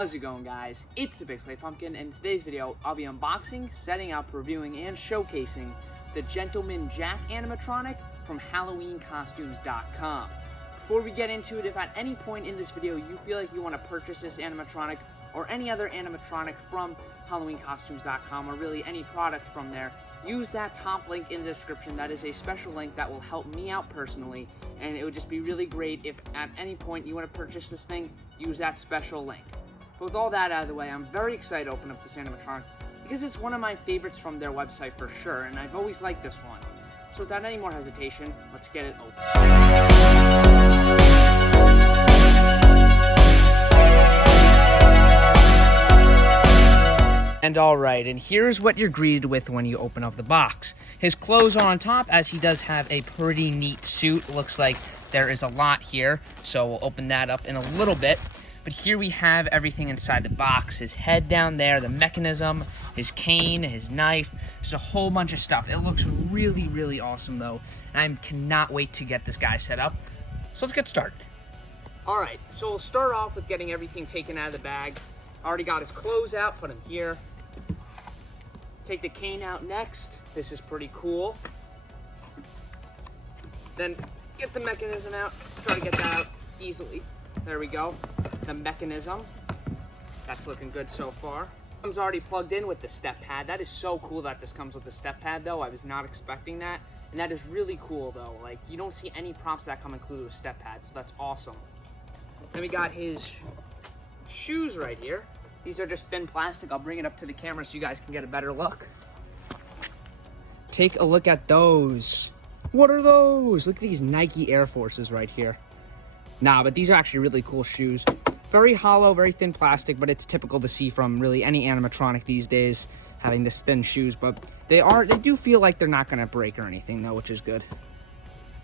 How's it going, guys? It's the Big Sleigh Pumpkin, and in today's video, I'll be unboxing, setting up, reviewing, and showcasing the Gentleman Jack animatronic from HalloweenCostumes.com. Before we get into it, if at any point in this video you feel like you want to purchase this animatronic or any other animatronic from HalloweenCostumes.com, or really any product from there, use that top link in the description. That is a special link that will help me out personally, and it would just be really great if at any point you want to purchase this thing, use that special link. But with all that out of the way, I'm very excited to open up this animatronic because it's one of my favorites from their website for sure, and I've always liked this one. So without any more hesitation, let's get it open. And alright, and here's what you're greeted with when you open up the box. His clothes are on top, as he does have a pretty neat suit. Looks like there is a lot here, so we'll open that up in a little bit. But here we have everything inside the box. His head down there, the mechanism, his cane, his knife. There's a whole bunch of stuff. It looks really, really awesome though. And I cannot wait to get this guy set up. So let's get started. Alright, so we'll start off with getting everything taken out of the bag. Already got his clothes out, put him here. Take the cane out next. This is pretty cool. Then get the mechanism out. Try to get that out easily. There we go. The mechanism. That's looking good so far. Comes already plugged in with the step pad. That is so cool that this comes with the step pad though. I was not expecting that. And that is really cool though. Like, you don't see any props that come included with step pad, so that's awesome. Then we got his shoes right here. These are just thin plastic. I'll bring it up to the camera so you guys can get a better look. Take a look at those. What are those? Look at these Nike Air Forces right here. Nah, but these are actually really cool shoes. Very hollow, very thin plastic, but it's typical to see from really any animatronic these days, having this thin shoes. But they do feel like they're not gonna break or anything though, which is good.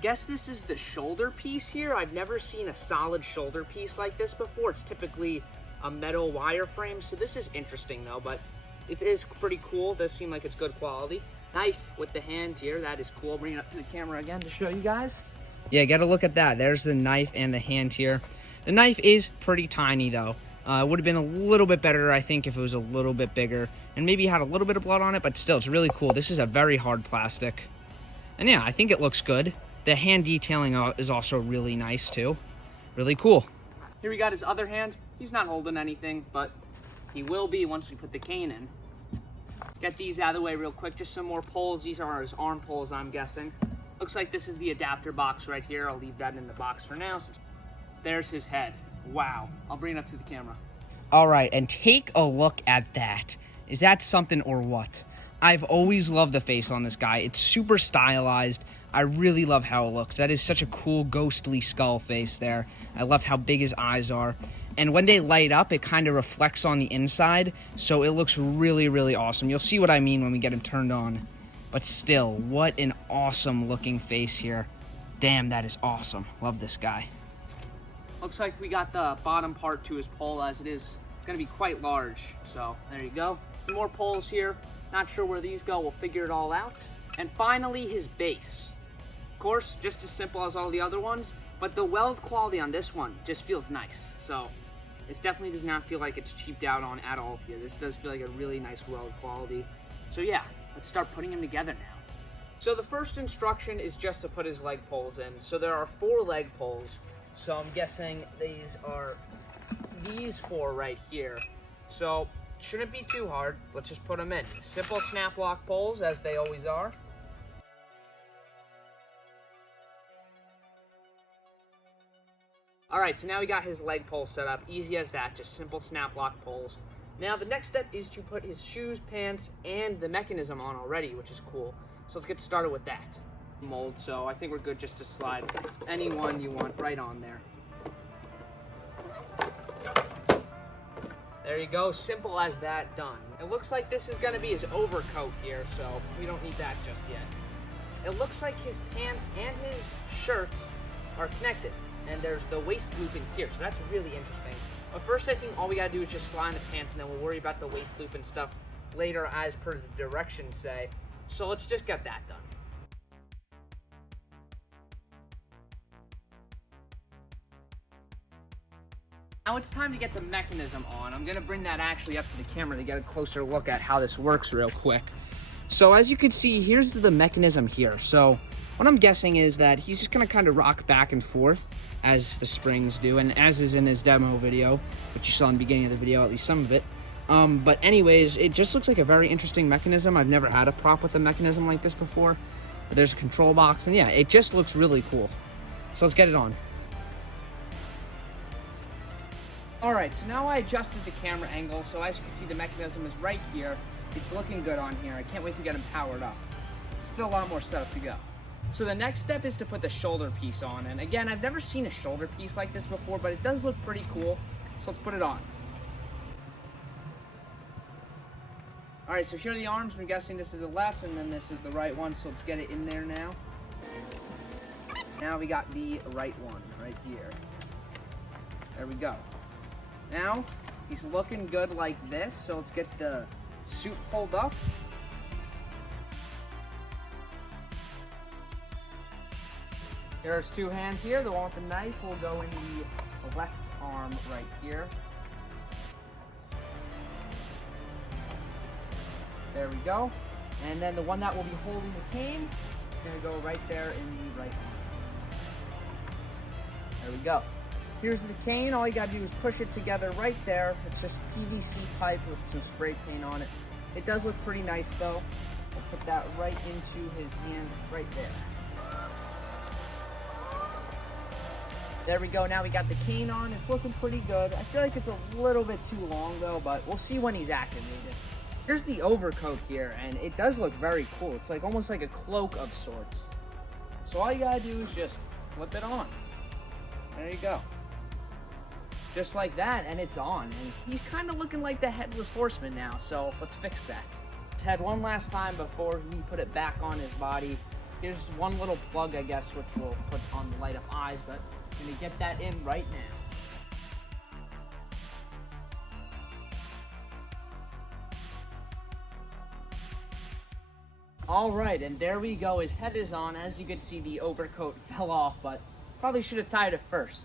Guess this is the shoulder piece here. I've never seen a solid shoulder piece like this before. It's typically a metal wireframe, so this is interesting though, but it is pretty cool. It does seem like it's good quality. Knife with the hand here, that is cool. Bring it up to the camera again to show you guys. Yeah, get a look at that. There's the knife and the hand here. The knife is pretty tiny though. It would have been a little bit better, I think, if it was a little bit bigger and maybe had a little bit of blood on it, but still, it's really cool. This is a very hard plastic. And yeah, I think it looks good. The hand detailing is also really nice too. Really cool. Here we got his other hand. He's not holding anything, but he will be once we put the cane in. Get these out of the way real quick. Just some more poles. These are his arm poles, I'm guessing. Looks like this is the adapter box right here. I'll leave that in the box for now. There's his head. Wow. I'll bring it up to the camera. All right, and take a look at that. Is that something or what? I've always loved the face on this guy. It's super stylized. I really love how it looks. That is such a cool ghostly skull face there. I love how big his eyes are. And when they light up, it kind of reflects on the inside. So it looks really, really awesome. You'll see what I mean when we get him turned on. But still, what an awesome looking face here. Damn, that is awesome. Love this guy. Looks like we got the bottom part to his pole, as it is going to be quite large. So there you go. More poles here. Not sure where these go. We'll figure it all out. And finally, his base. Of course, just as simple as all the other ones, but the weld quality on this one just feels nice. So this definitely does not feel like it's cheaped out on at all here. This does feel like a really nice weld quality. So yeah, let's start putting them together now. So the first instruction is just to put his leg poles in. So there are 4 leg poles. So I'm guessing these are these 4 right here. So shouldn't be too hard. Let's just put them in. Simple snap lock poles, as they always are. Alright, so now we got his leg pole set up. Easy as that, just simple snap lock poles. Now the next step is to put his shoes, pants, and the mechanism on already, which is cool. So let's get started with that. Mold, so I think we're good just to slide any one you want right on there. There you go, simple as that, done. It looks like this is gonna be his overcoat here, so we don't need that just yet. It looks like his pants and his shirt are connected. And there's the waist loop in here, so that's really interesting. But first, I think all we gotta do is just slide in the pants, and then we'll worry about the waist loop and stuff later as per the directions say. So let's just get that done. Now it's time to get the mechanism on. I'm gonna bring that actually up to the camera to get a closer look at how this works real quick. So as you can see, here's the mechanism here. So what I'm guessing is that he's just gonna kind of rock back and forth as the springs do, and as is in his demo video, which you saw in the beginning of the video, at least some of it. But anyways, it just looks like a very interesting mechanism. I've never had a prop with a mechanism like this before. There's a control box, and yeah, it just looks really cool. So let's get it on. All right, so now I adjusted the camera angle, so as you can see, the mechanism is right here. It's looking good on here. I can't wait to get him powered up. Still a lot more setup to go. So the next step is to put the shoulder piece on, and again, I've never seen a shoulder piece like this before, but it does look pretty cool, so let's put it on. All right, so here are the arms. I'm guessing this is the left, and then this is the right one, so let's get it in there now. Now we got the right one right here. There we go. Now, he's looking good like this, so let's get the suit pulled up. There's two hands here. The one with the knife will go in the left arm right here. There we go. And then the one that will be holding the cane is going to go right there in the right arm. There we go. Here's the cane. All you gotta do is push it together right there. It's just PVC pipe with some spray paint on it. It does look pretty nice though. We'll put that right into his hand right there. There we go. Now we got the cane on. It's looking pretty good. I feel like it's a little bit too long though, but we'll see when he's activated. Here's the overcoat here, and it does look very cool. It's like almost like a cloak of sorts. So all you gotta do is just flip it on. There you go. Just like that, and it's on. And he's kind of looking like the Headless Horseman now, so let's fix that. Let's head one last time before we put it back on his body. Here's one little plug, I guess, which we'll put on the light up eyes, but I'm gonna get that in right now. All right, and there we go. His head is on. As you can see, the overcoat fell off, but probably should have tied it first.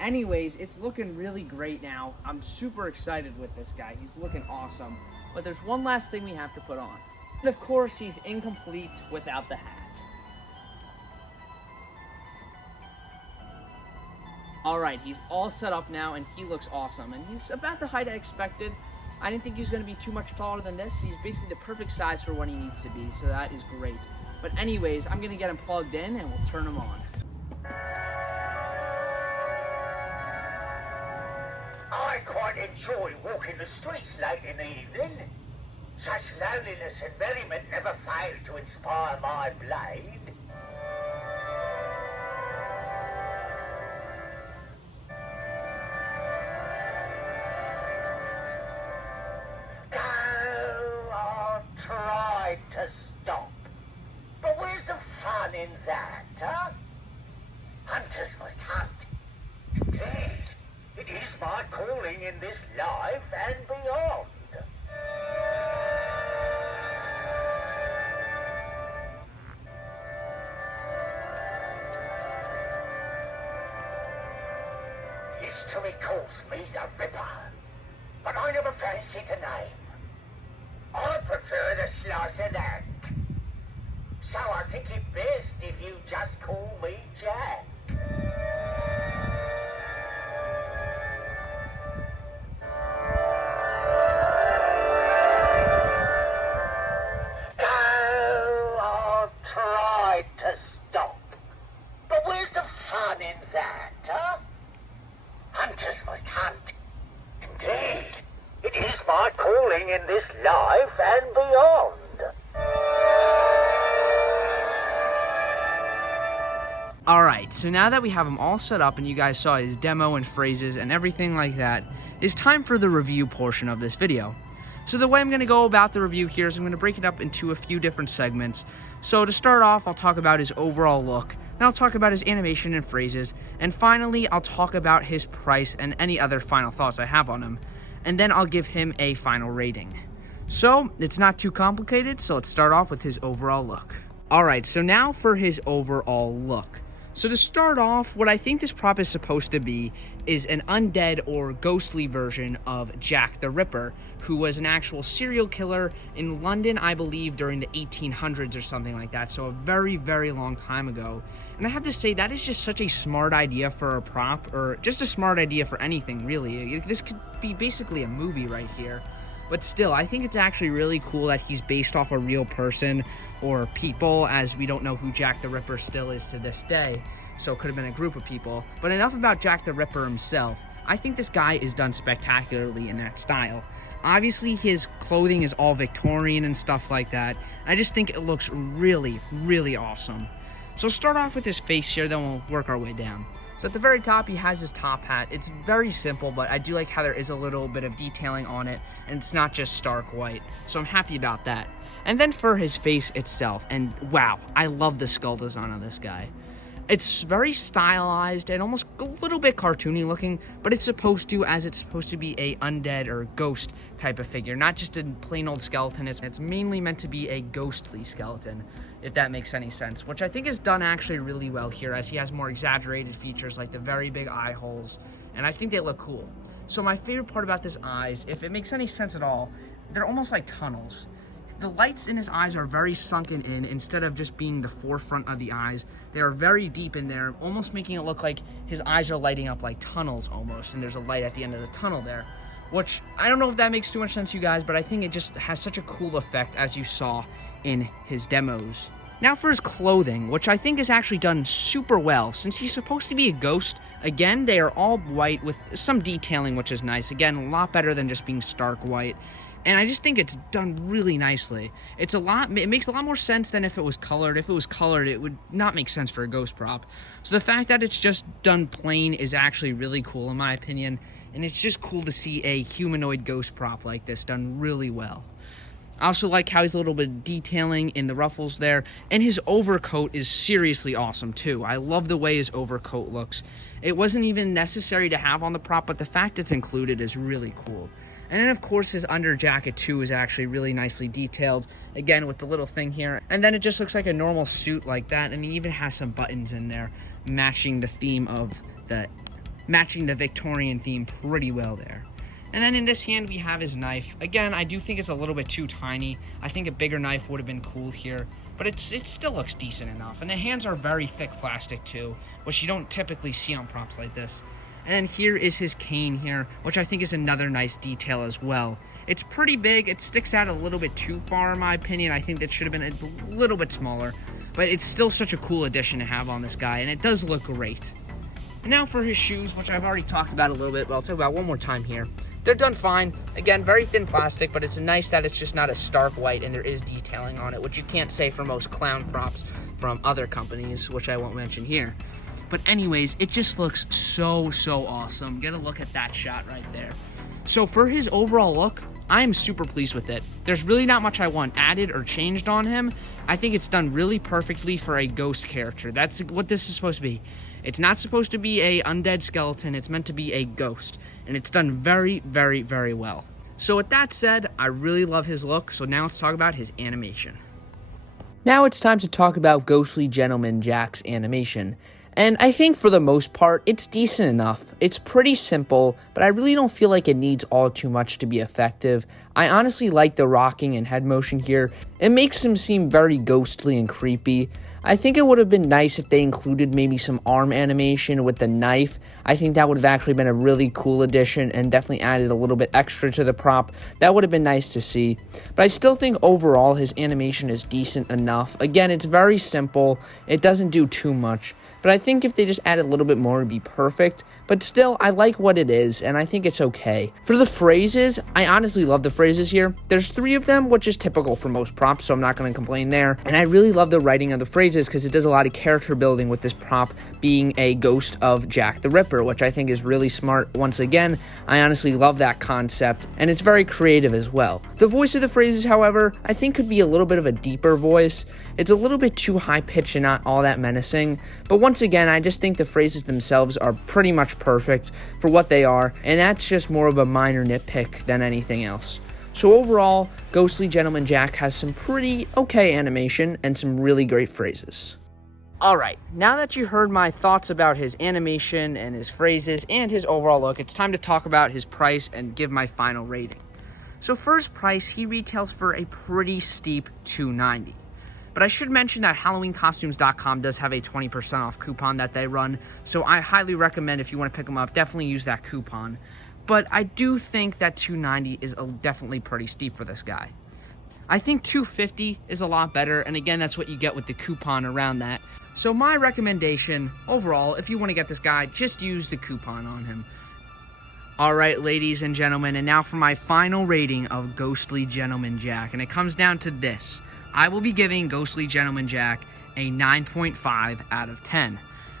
Anyways, it's looking really great now. I'm super excited with this guy. He's looking awesome. But there's one last thing we have to put on. And of course, he's incomplete without the hat. All right, he's all set up now, and he looks awesome. And he's about the height I expected. I didn't think he was going to be too much taller than this. He's basically the perfect size for what he needs to be, so that is great. But anyways, I'm going to get him plugged in, and we'll turn him on. I quite enjoy walking the streets late in the evening. Such loneliness and merriment never fail to inspire my blade. I tried to stop. But where's the fun in that, huh? Hunters must hunt. Indeed. It is my calling in this life and beyond. History calls me the Ripper, but I never fancied the name. I prefer the slice of that. So I think it best if you just call me Jack. In this life and beyond. Alright, so now that we have him all set up and you guys saw his demo and phrases and everything like that, it's time for the review portion of this video. So the way I'm going to go about the review here is I'm going to break it up into a few different segments. So to start off, I'll talk about his overall look, then I'll talk about his animation and phrases, and finally I'll talk about his price and any other final thoughts I have on him. And then I'll give him a final rating. So, it's not too complicated, so let's start off with his overall look. Alright, so now for his overall look. So to start off, what I think this prop is supposed to be is an undead or ghostly version of Jack the Ripper, who was an actual serial killer in London, I believe, during the 1800s or something like that. So a very, very long time ago. And I have to say, that is just such a smart idea for a prop, or just a smart idea for anything, really. This could be basically a movie right here. But still, I think it's actually really cool that he's based off a real person or people, as we don't know who Jack the Ripper still is to this day. So it could have been a group of people. But enough about Jack the Ripper himself. I think this guy is done spectacularly in that style. Obviously, his clothing is all Victorian and stuff like that. I just think it looks really, really awesome. So start off with his face here, then we'll work our way down. So at the very top, he has his top hat. It's very simple, but I do like how there is a little bit of detailing on it, and it's not just stark white. So I'm happy about that. And then for his face itself, and wow, I love the skull design on this guy. It's very stylized and almost a little bit cartoony looking, but it's supposed to, as it's supposed to be a undead or ghost type of figure, not just a plain old skeleton. It's mainly meant to be a ghostly skeleton, if that makes any sense, which I think is done actually really well here, as he has more exaggerated features like the very big eye holes, and I think they look cool. So my favorite part about his eyes, if it makes any sense at all, they're almost like tunnels. The lights in his eyes are very sunken in instead of just being the forefront of the eyes. They are very deep in there, almost making it look like his eyes are lighting up like tunnels almost, and there's a light at the end of the tunnel there. Which, I don't know if that makes too much sense to you guys, but I think it just has such a cool effect, as you saw in his demos. Now for his clothing, which I think is actually done super well. Since he's supposed to be a ghost, again, they are all white with some detailing, which is nice. Again, a lot better than just being stark white. And I just think it's done really nicely. It makes a lot more sense than if it was colored. If it was colored, it would not make sense for a ghost prop. So the fact that it's just done plain is actually really cool in my opinion. And it's just cool to see a humanoid ghost prop like this done really well. I also like how he's a little bit of detailing in the ruffles there. And his overcoat is seriously awesome too. I love the way his overcoat looks. It wasn't even necessary to have on the prop, but the fact it's included is really cool. And then, of course, his under jacket, too, is actually really nicely detailed. Again, with the little thing here. And then it just looks like a normal suit like that. And he even has some buttons in there, matching the Victorian theme pretty well there. And then in this hand, we have his knife. Again, I do think it's a little bit too tiny. I think a bigger knife would have been cool here. But it still looks decent enough. And the hands are very thick plastic, too, which you don't typically see on props like this. And then here is his cane here, which I think is another nice detail as well. It's pretty big. It sticks out a little bit too far in my opinion. I think that should have been a little bit smaller. But it's still such a cool addition to have on this guy, and it does look great. And now for his shoes, which I've already talked about a little bit, but I'll talk about one more time here. They're done fine. Again, very thin plastic, but it's nice that it's just not a stark white and there is detailing on it, which you can't say for most clown props from other companies, which I won't mention here. But anyways, it just looks so, so awesome. Get a look at that shot right there. So for his overall look, I am super pleased with it. There's really not much I want added or changed on him. I think it's done really perfectly for a ghost character. That's what this is supposed to be. It's not supposed to be a undead skeleton. It's meant to be a ghost. And it's done very, very, very well. So with that said, I really love his look. So now let's talk about his animation. Now it's time to talk about Ghostly Gentleman Jack's animation. And I think for the most part, it's decent enough. It's pretty simple, but I really don't feel like it needs all too much to be effective. I honestly like the rocking and head motion here. It makes him seem very ghostly and creepy. I think it would have been nice if they included maybe some arm animation with the knife. I think that would have actually been a really cool addition and definitely added a little bit extra to the prop. That would have been nice to see. But I still think overall his animation is decent enough. Again, it's very simple. It doesn't do too much. But I think if they just add a little bit more, it'd be perfect. But still, I like what it is, and I think it's okay. For the phrases, I honestly love the phrases here. There's 3 of them, which is typical for most props, so I'm not going to complain there. And I really love the writing of the phrases because it does a lot of character building with this prop being a ghost of Jack the Ripper, which I think is really smart. Once again, I honestly love that concept, and it's very creative as well. The voice of the phrases, however, I think could be a little bit of a deeper voice. It's a little bit too high-pitched and not all that menacing. But once again, I just think the phrases themselves are pretty much perfect for what they are, and that's just more of a minor nitpick than anything else. So overall, Ghostly Gentleman Jack has some pretty okay animation and some really great phrases. All right, now that you heard my thoughts about his animation and his phrases and his overall look, it's time to talk about his price and give my final rating. So for his price, he retails for a pretty steep $290. But I should mention that HalloweenCostumes.com does have a 20% off coupon that they run, so I highly recommend if you want to pick them up, definitely use that coupon. But I do think that $290 is definitely pretty steep for this guy. I think $250 is a lot better, and again, that's what you get with the coupon around that. So my recommendation, overall, if you want to get this guy, just use the coupon on him. All right, ladies and gentlemen, and now for my final rating of Ghostly Gentleman Jack, and it comes down to this. I will be giving Ghostly Gentleman Jack a 9.5 out of 10.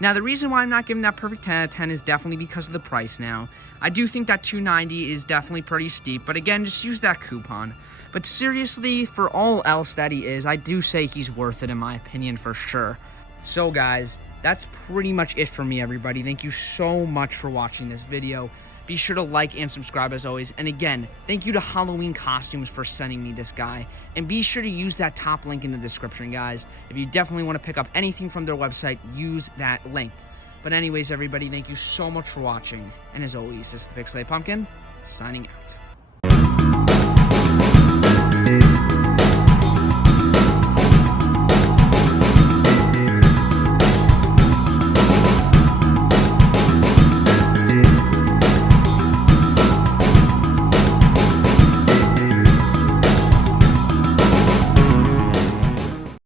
Now, the reason why I'm not giving that perfect 10 out of 10 is definitely because of the price now. I do think that $290 is definitely pretty steep, but again, just use that coupon. But seriously, for all else that he is, I do say he's worth it in my opinion for sure. So guys, that's pretty much it for me, everybody. Thank you so much for watching this video. Be sure to like and subscribe as always. And again, thank you to Halloween Costumes for sending me this guy. And be sure to use that top link in the description, guys. If you definitely want to pick up anything from their website, use that link. But anyways, everybody, thank you so much for watching. And as always, this is the Pixelated Pumpkin, signing out.